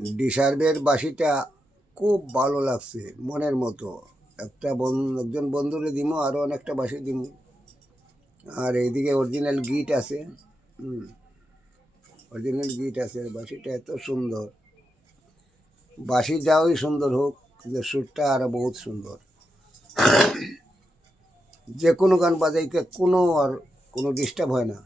ডিসার্ভের বাঁশিটা খুব ভালো লাগছে, মনের মতো। একজন বন্ধুরে দিমু, আরও অনেকটা বাঁশি দিমু। আর এইদিকে অরিজিনাল গিট আছে। অরিজিনাল গিট আছে, বাঁশিটা এত সুন্দর। বাঁশি যাওই সুন্দর হোক, যে সুরটা আরও বহুত সুন্দর। যে কোনো গান বাজাইতে কোনো ডিস্টার্ব হয় না।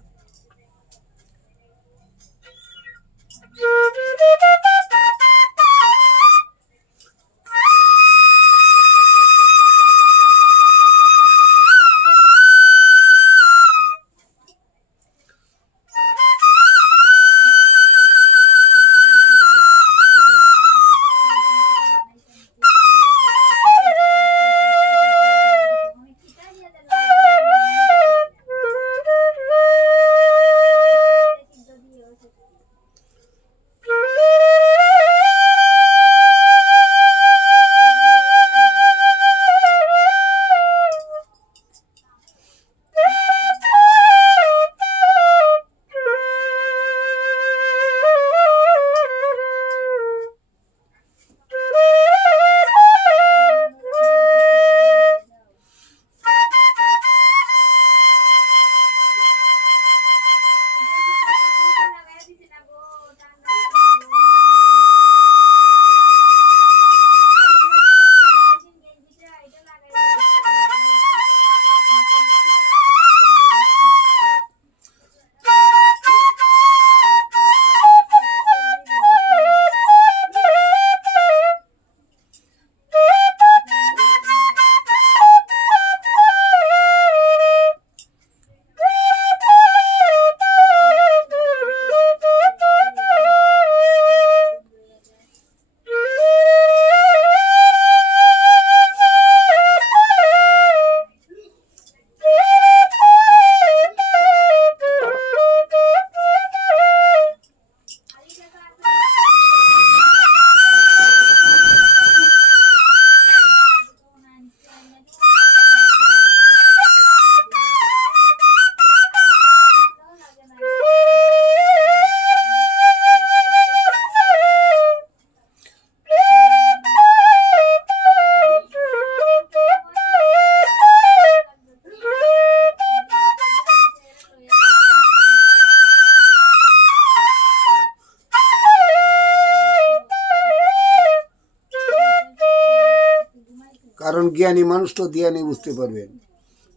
কারণ জ্ঞানী মানুষ তো জ্ঞানী বুঝতে পারবেন।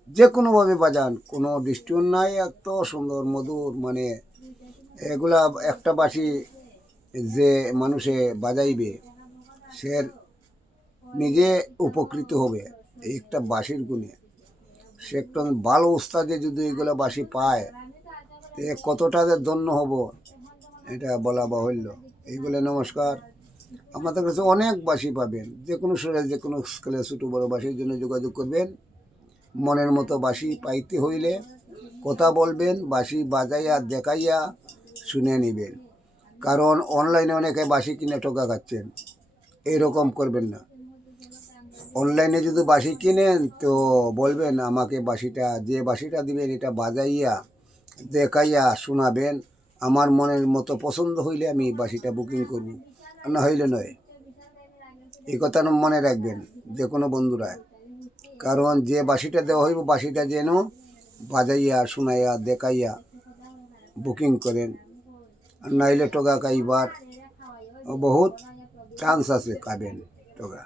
যে কোনোভাবে বাজান, কোনো ডিস্টিউন নাই, এত সুন্দর মধুর। মানে এগুলা একটা বাঁশি যে মানুষে বাজাইবে, সে নিজে উপকৃত হবে এই একটা বাঁশির গুণে। সে একটা ভালো উস্তাদে যদি এগুলো বাঁশি পায়, এ কতটা যে ধন্য হব এটা বলা বাহুল্য। এই বলে নমস্কার। আমাদের কাছে অনেক বাঁশি পাবেন, যে কোনো সুরে, যে কোনো স্কেলে, ছোটো বড়ো বাঁশির জন্য যোগাযোগ করবেন। মনের মতো বাঁশি পাইতে হইলে কথা বলবেন, বাঁশি বাজাইয়া দেখাইয়া শুনে নেবেন। কারণ অনলাইনে অনেকে বাঁশি কিনে ঠকা খাচ্ছেন, এরকম করবেন না। অনলাইনে যদি বাঁশি কিনেন তো বলবেন আমাকে বাঁশিটা, যে বাঁশিটা দিবেন এটা বাজাইয়া দেখাইয়া শোনাবেন। আমার মনের মতো পছন্দ হইলে আমি বাঁশিটা বুকিং করব, না হইলে নয়। এই কথা মনে রাখবেন যে কোনো বন্ধুরা। কারণ যে বাঁশিটা দেওয়া হইব, বাঁশিটা যেন বাজাইয়া শোনাইয়া দেখাইয়া বুকিং করেন, আর নাইলে টোকা খাইবার বহুত চান্স আছে, খাবেন টোকা।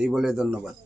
এই বলে ধন্যবাদ।